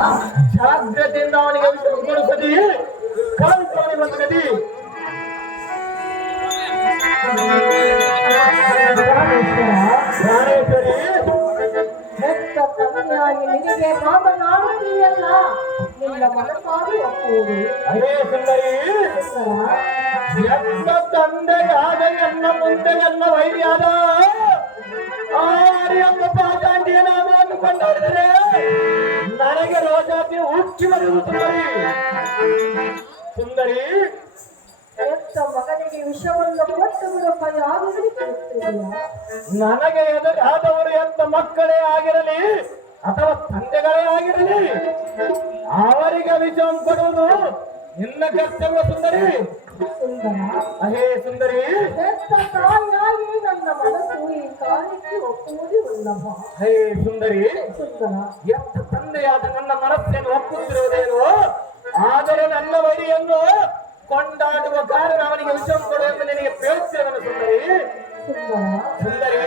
ಜಾಗ್ರತೆಯಿಂದ ಅವನಿಗೆ ವಿಷಯಗೊಳಿಸದಿ ಕಾಲ್ತೋಡಿ ಬಂದು ಗದಿ ಹೆತ್ತ ತಂದೆಯಾಗಿ ನಿನಗೆ ಮಾತನಾಡುತ್ತೀಯಲ್ಲ, ನಿನ್ನ ಮನಸ್ಸಾಗಿ ಒಪ್ಪುವುದು. ಅದೇ ಸುಂದರಿ, ಎತ್ತ ತಂದೆಯಾದ ಎನ್ನ ಮುಂದೆ ಎನ್ನ ವೈರ್ಯಾದ ಎಂಬ ಪಾತಾಂಡಿಯನಾದವನ್ನು ಕೊಂಡಾಡಿದರೆ ನನಗೆ ರೋಜಾತಿ ಉಕ್ಕಿ ಬರುವುದು. ಸುಂದರಿ, ಹೆತ್ತ ಮಗನಿಗೆ ವಿಷವನ್ನು ಕೊಟ್ಟು ಬಿಡುವ ಯಾವುದನ್ನು ಕೇಳುತ್ತಿದೆಯಾ? ನನಗೆ ಎದುರಾದವರು ಎಂತ ಮಕ್ಕಳೇ ಆಗಿರಲಿ ಅಥವಾ ತಂದೆಗಳೇ ಆಗಿರಲಿ, ಅವರಿಗೆ ವಿಷವನ್ನು ಕೊಡುವುದು ನಿನ್ನ ಕರ್ತವ್ಯ. ಸುಂದರಿ, ಅಹೇ ಸುಂದರಿ, ಹೆತ್ತ ತಾಯಿಯಾಗಿ ನನ್ನ ಮನಸ್ಸು ಈ ಕಾರ್ಯಕ್ಕೆ ಒಪ್ಪುವುದೇ ಉಲ್ಲಭ. ಹೇ ಸುಂದರಿ, ಸುಂದರ, ಎತ್ತ ತಂದೆಯಾದ ನನ್ನ ಮನಸ್ಸನ್ನು ಒಪ್ಪುತ್ತಿರುವುದೇನು, ಆದರೆ ನನ್ನ ವೈರಿಯನ್ನು ಕೊಂಡಾಡುವ ಕಾರಣ ಅವನಿಗೆ ವಿಷಯ ಕೊಡು ಎಂದು ನಿನಗೆ ಪ್ರೇರಿಸಿರುವನು. ಸುಂದರಿ, ಸುಂದರಿ,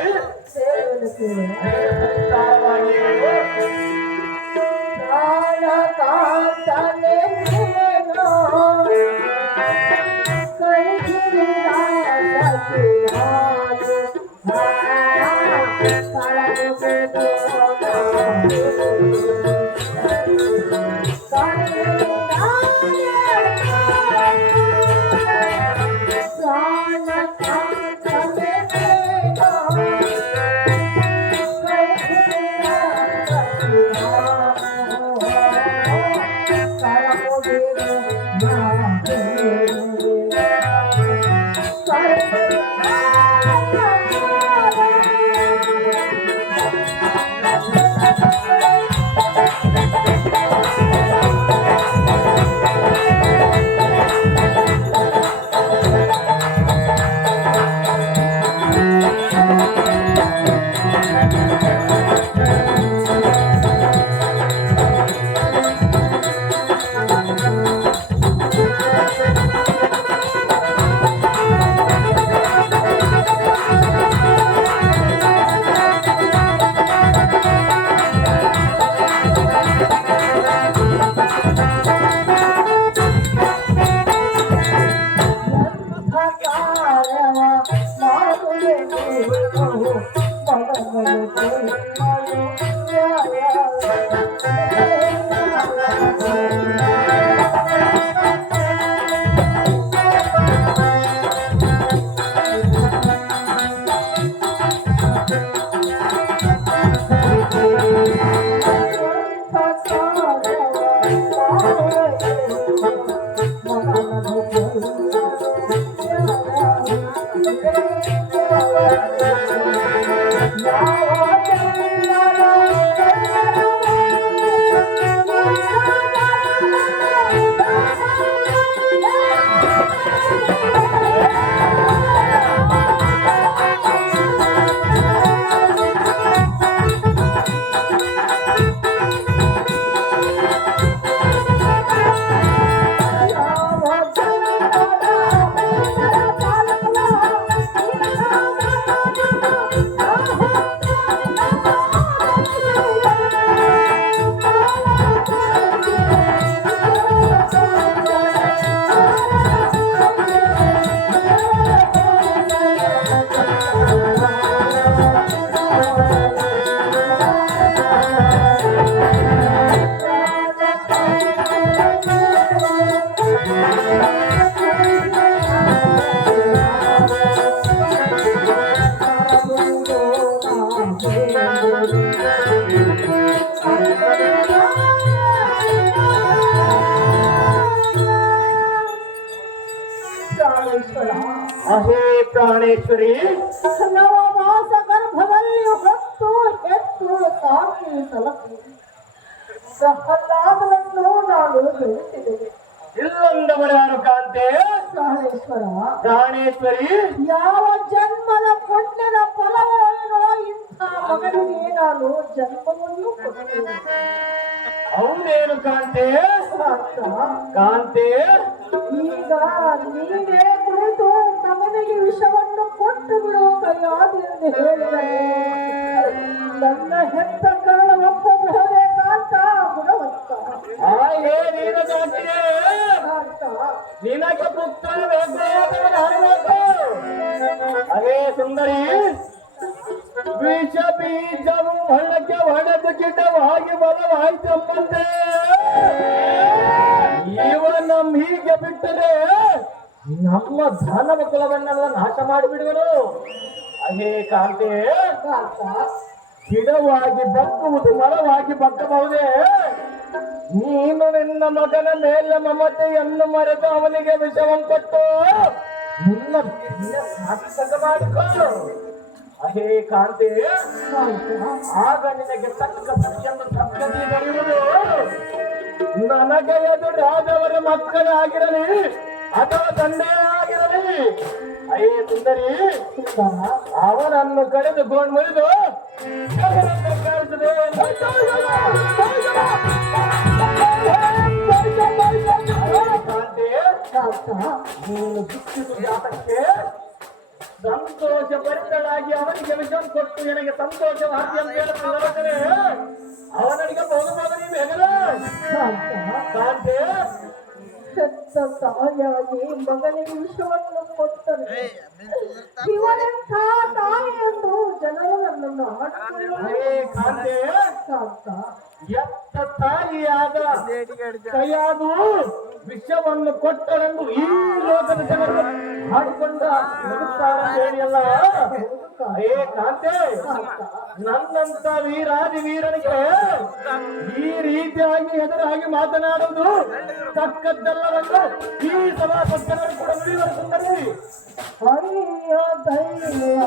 ಅಹೇ ಪ್ರಾಣೇಶ್ವರಿ, ನವಮಾಸ ಗರ್ಭದಲ್ಲಿ ಹೊತ್ತು ಹೆತ್ತು ಸಾಕಿ ಸಲಹಿ ಸಹತಾಗಲನ್ನು ನಾನು ಬೆಳೆಸಿದ್ದೇನೆ. ಇಲ್ಲೊಂದವರಾರು ಕಾಂತೆ. ಪ್ರಾಣೇಶ್ವರ, ಪ್ರಾಣೇಶ್ವರಿ, ಯಾವ ಜನ್ಮದ ಪುಣ್ಯದ ಫಲವೇನೋ ಇಂಥ ಮಗನಿಗೆ ನಾನು ಜನ್ಮವನ್ನು ಕೊಡುತ್ತೇನೆ. ಹೌದೇನು ಕಾಂತೆ? ಕಾಂತೆ, ಈಗ ನೀವೇ ಕುಳಿತು ಮಗನಿಗೆ ವಿಷವನ್ನು ಕೊಟ್ಟು ಬಿಡುವುದಾದ ಎಂದು ಹೇಳಿದರೆ ನನ್ನ ಹೆತ್ತ ಕರಳ ಒಪ್ಪಬಹುದೇ ಕಾಂತ ಗುಣವಂತ. ನಿನಗೆ ಪುತ್ರ ಬೇಕು. ಅದೇ ಸುಂದರಿ, ವಿಷ ಬೀಜವು ಹೊಳಕ್ಕೆ ಹೊಡೆದು ಗಿಡವಾಗಿ ಬಲವಾಯ್ತಂಬಂತೆ ಇವನ ಹೀಗೆ ಬಿಟ್ಟರೆ ನಮ್ಮ ಧನವ ಕುಲವನ್ನೆಲ್ಲ ನಾಶ ಮಾಡಿಬಿಡುವರು. ಅದೇ ಕಾಂತೆ, ಗಿಡವಾಗಿ ಬಗ್ಗುವುದು ಮರವಾಗಿ ಬಗ್ಗಬಹುದೇ? ನೀನು ನಿನ್ನ ಮಗನ ಮೇಲೆ ಮಮತೆಯನ್ನು ಮರೆತು ಅವನಿಗೆ ವಿಷವನ್ನು ಕೊಟ್ಟು ನಿನ್ನ ಸಾರ್ಥಕ ಮಾಡಿಕೊಂಡು ಅಹೇ ಕಾಂತೆ, ಆಗ ನಿನಗೆ ತಕ್ಕ ಸತ್ಯವನ್ನು ಸತ್ಯದಿ ದೊರೆಯುವುದು. ನನಗೆ ಎದುರಾದವರ ಮಕ್ಕಳಾಗಿರಲಿ ಅಥವಾ ತಂದೆ ಆಗಿರಲಿ, ಅಯ್ಯೇ ಸುಂದರಿ, ಅವನನ್ನು ಕರೆದು ಗೋಣ್ ಮುರಿದು ನೀನು ದುಃಖಿಸುವ ಜಾತಕ್ಕೆ ಸಂತೋಷ ಭರಿತಳಾಗಿ ಅವನಿಗೆ ವಿಷಂ ಕೊಟ್ಟು ನನಗೆ ಸಂತೋಷವಾದಿ ಅಂತ ಹೇಳುತ್ತಿಲ್ಲವೇ ಅವನಿಗೆ ಬಹುಮಾನ ನೀವು ಹೆಗಲ ಕಾಂತೆ. ಸತ್ತ ತಾಯಿಯಾಗಿ ಮಗನಿಗೆ ವಿಷವನ್ನು ಕೊಟ್ಟರೆ ಇವನೆಂಥ ತಾಯಿ ಎಂದು ಜನರು ನನ್ನನ್ನು ಕಾಂತೆ, ಕಾಂತ ಎತ್ತ ತಾಯಿಯಾದ ಕೈಯಾದು ವಿಷವನ್ನು ಕೊಟ್ಟರೆಂದು ಈ ಲೋಕದ ಜನರು ಹಾಡಿಕೊಂಡ ಹೇಳಿಯಲ್ಲ. ಏ ಕಾಂತೆ, ನನ್ನಂತ ವೀರಾದಿ ವೀರನಿಗೆ ಈ ರೀತಿಯಾಗಿ ಎದುರಾಗಿ ಮಾತನಾಡುವುದು ತಕ್ಕದ್ದಲ್ಲವೆಂದು ಈ ಸಭಾಸದರು ಕೂಡ ನುಡಿಯುವರು ಸುಂದರಿ. ಅಯ್ಯೋ ದೈವವೇ,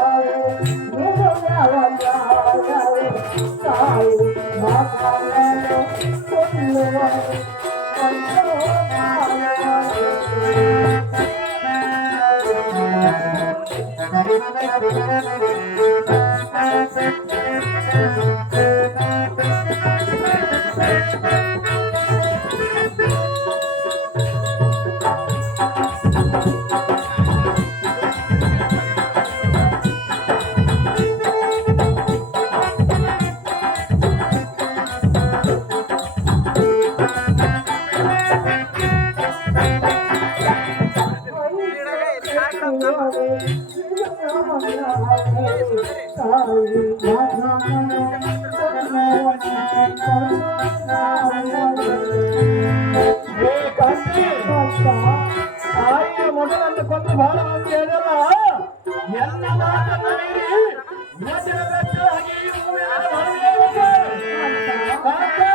ತಾಯಿ ಮಾತಾಡಲು ಕೊಲ್ಲುವನು ತಾಯಿಯ ಮೊದಲನ್ನು ಕೊಂದು ಬಹಳ ಮಂದಿ ಹೇಳಲ್ಲ. ಎಲ್ಲ ಮಾತನ್ನು ಮೀರಿ ಯೋಚನೆ ಬೆಚ್ಚರಾಗಿ ಈ ಭೂಮಿಯಲ್ಲಿ ಬರಬೇಕು. ಕಾಂತೆ,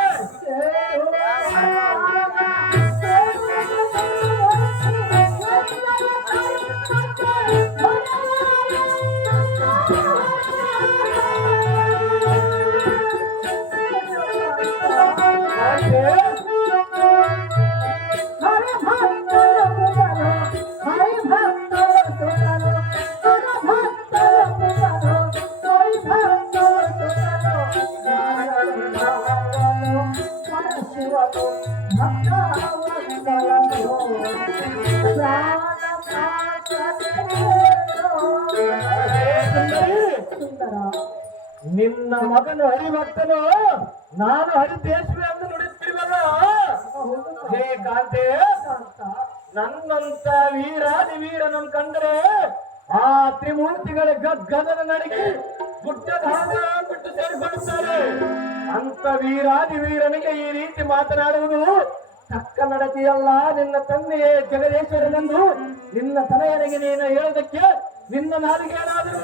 ನಿನ್ನ ಮಗನು ಹರಿಭಕ್ತನು, ನಾನು ಹರಿದೇಶ್ವಿ ಎಂದು ನುಡಿತಿರುವಲ್ಲ. ಹೇ ಕಾಂತೆ, ನನ್ನಂತ ವೀರಾದಿ ವೀರನನ್ನು ಕಂಡರೆ ಆ ತ್ರಿಮೂರ್ತಿಗಳ ಗದ್ದನ ನಡಿಗೆ ಗುಡ್ಡದ ಬಿಟ್ಟು ಸೇರಿಕೊಳ್ಳುತ್ತಾರೆ. ಅಂತ ವೀರಾದಿ ವೀರನಿಗೆ ಈ ರೀತಿ ಮಾತನಾಡುವುದು ತಕ್ಕ ನಡತೆಯಲ್ಲ. ನಿನ್ನ ತಂದೆಯೇ ಜಗದೇಶ್ವರನೆಂದು ನಿನ್ನ ತಲೆಯರಿಗೆ ನೀನು ಹೇಳೋದಕ್ಕೆ ನಿನ್ನ ನಾಲಿಗೆ ಏನಾದರೂ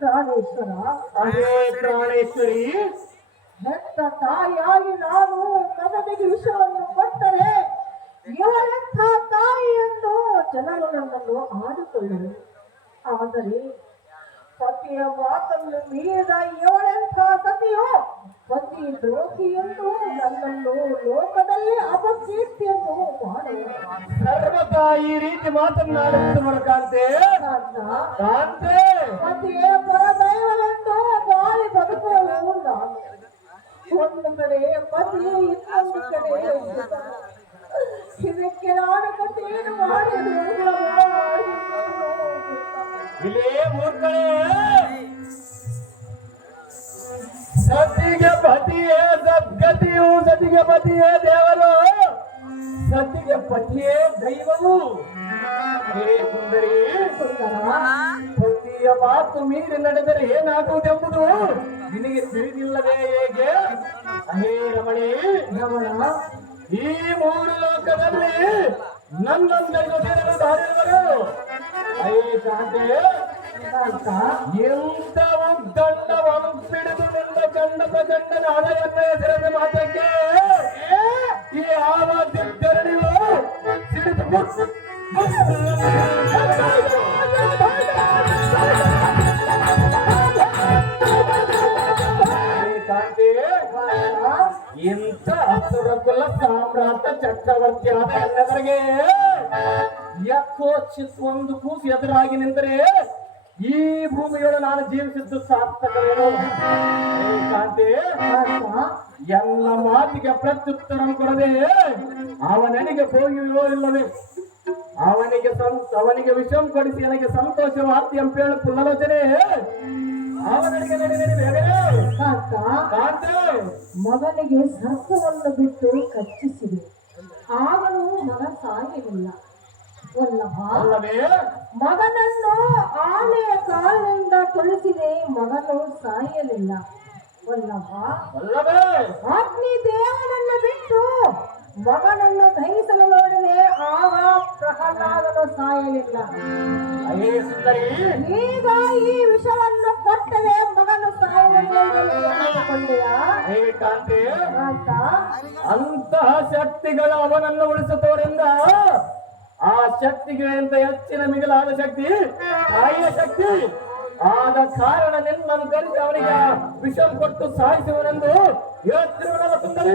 ಪ್ರಾಣೇಶ್ವರ, ಅದೇ ಪ್ರಾಣೇಶ್ವರಿ, ಹೆತ್ತ ತಾಯಿಯಾಗಿ ನಾನು ಮಗನಿಗೆ ವಿಷವನ್ನು ಕೊಟ್ಟರೆ ಇವಳೆಂಥ ನನ್ನನ್ನು ಆಡಿಕೊಳ್ಳಲು. ಆದರೆ ಪತಿಯ ಮಾತನ್ನು ಮೀರಿದ ಇವಳೆಂಥ ಸತಿಯೋ ಪತಿ ದ್ರೋಹಿಯೆಂದು ನನ್ನನ್ನು ಲೋಕದಲ್ಲಿ ಅಪಕೀರ್ತಿಯನ್ನು ಮಾಡುವ. ಸರ್ವತಾ ಈ ರೀತಿ ಮಾತನ್ನಾಡುತ್ತಿರುವ ಕಾಂತೆ ಕಾಂತೆ ಪತಿಯೇ ಪರದೈವವೆಂದು ಬಾಳಿ ಬದುಕುವಳು ನಾನು. ಒಂದು ಕಡೆ ಪತಿ, ಇನ್ನೊಂದು ಕಡೆ ಸುತ. ಇದಕ್ಕೆ ನಾನು ಕಥೆಯನ್ನು ಮಾಡಿದ್ದು ಇಲ್ಲೇ ಮೂರ್ಖಳೇ, ಸತಿಗೆ ಪತಿಯೇ ಸದ್ಗತಿಯು, ಸತಿಗೆ ಪತಿಯೇ ದೇವರು, ಸತಿಗೆ ಪತಿಯೇ ದೈವವು. ಹೇ ಸುಂದರಿ, ಪತಿಯ ಮಾತು ಮೀರಿ ನಡೆದರೆ ಏನಾಗುವುದೆಂಬುದು ನಿನಗೆ ತಿಳಿದಿಲ್ಲವೇ ಹೇಗೆ? ಹೇ ರಮಣಿ, ಈ ಮೂರು ಲೋಕದಲ್ಲಿ ನನ್ನೊಂದನ್ನು ಸೇರಲು ದಾರಿರುವರು. ಅಯ್ಯ ಕಾಂತೆ, ಎಂತ ಉದ್ದಂಡವನ್ನು ಹಿಡಿದು ನಿನ್ನ ಚಂಡದ ಚಂಡನ ಹಳೆಯನ್ನ ಹೆಸರಿನ ಮಾತಕ್ಕೆ ಈ ಆವಾದ್ಯರಣಿಯು ಸಿಡಿದು ಇಂಥ ಅಸುರ ಕುಲ ಸಾಮ್ರಾಟ ಚಕ್ರವರ್ತಿ ಆದ ಎಲ್ಲವರಿಗೆ ಯಥೋಚಿತ್ ಒಂದು ಕೂಸು ಎದುರಾಗಿ ನಿಂತರೆ ಈ ಭೂಮಿಯೊಳು ನಾನು ಜೀವಿಸಿದ್ದು ಸಾರ್ಥಕವೇನೋ? ಕಾಂತಿ, ಎಲ್ಲ ಮಾತಿಗೆ ಪ್ರತ್ಯುತ್ತರ ಕೊಡದೆ ಅವನಿಗೆ ಹೋಗಿಯೋ ಇಲ್ಲವೇ? ಅವನಿಗೆ ವಿಷಂ ಕೊಡಿಸಿ ನನಗೆ ಸಂತೋಷವಾರ್ತಿ ಅಂತ ಹೇಳಿ ಪುನರೋಚನೆ ಅವನಿಗೆ ಮಗನಿಗೆ ಸರ್ಪವನ್ನು ಬಿಟ್ಟು ಕಚ್ಚಿಸಿದೆ, ಆಗಲೂ ಮಗ ಸಾಯಲಿಲ್ಲ. ಅಲ್ಲವೇ? ಮಗನನ್ನು ಆನೆಯ ಕಾಲಿನಿಂದ ತುಳಿಸಿದೆ, ಮಗನು ಸಾಯಲಿಲ್ಲ. ಅಲ್ಲವೇ? ಅಗ್ನಿ ದೇವನನ್ನು ಬಿಟ್ಟು ಮಗನನ್ನು ದಹಿಸಲು ನೋಡಿದೆ, ಆಗ ಪ್ರಹ್ಲಾದನು ಸಾಯಲಿಲ್ಲ. ಈಗ ಈ ವಿಷವನ್ನು ಕೊಟ್ಟರೆ ಮಗನು ಸಾಯಲಿಲ್ಲ. ಅಂತಹ ಶಕ್ತಿಗಳು ಅವನನ್ನು ಉಳಿಸುತ್ತವರಿಂದ ಆ ಶಕ್ತಿಗಿಂತ ಹೆಚ್ಚಿನ ಮಿಗಿಲಾದ ಶಕ್ತಿ ತಾಯಿಯ ಶಕ್ತಿ ಆದ ಕಾರಣ ನಿನ್ನನ್ನು ಕರೆಸಿ ಅವನಿಗೆ ವಿಷಂ ಕೊಟ್ಟು ಸಾಯಿಸುವನೆಂದು ಹೇಳ್ತಿರುವನಲ್ಲ ಸುಂದರಿ.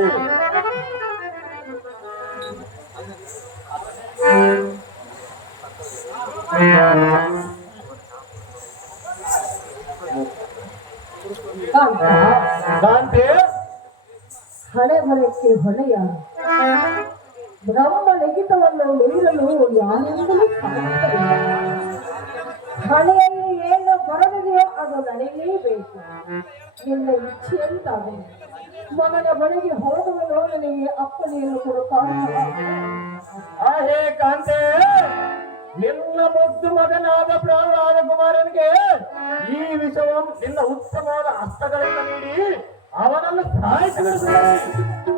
ಕಾಂತೆ, ಹಣೆ ಬರಕ್ಕೆ ಹೊಣೆಯ ಬ್ರಹ್ಮ ಲಿಖಿತವನ್ನು ಮೀರಲು ಯಾರಿಂದಲೂ ಸಾಧ್ಯವಿಲ್ಲ. ಹಣೆಯಲ್ಲಿ ಏನು ಬರಲಿದೆಯೋ ಅದು ನಡೆಯಲೇಬೇಕು. ನಿನ್ನ ಇಚ್ಛೆಯಂತಾಗಲಿ. ಮಗನ ಬಳಿಗೆ ಹೋಗುವನು, ನನಗೆ ಅಪ್ಪಣೆಯನ್ನು ಕೊಡುತ್ತಾರೆ. ಹೇ ಕಾಂತೆ, ನಿನ್ನ ಮುದ್ದು ಮಗನಾದ ಪ್ರಾಣವಾದ ಕುಮಾರನಿಗೆ ಈ ವಿಷಯವನ್ನು ನಿನ್ನ ಉತ್ತಮವಾದ ಹಸ್ತಗಳಿಂದ ನೀಡಿ ಅವನನ್ನು ಸಾಯಿಸಿಬಿಡುತ್ತದೆ.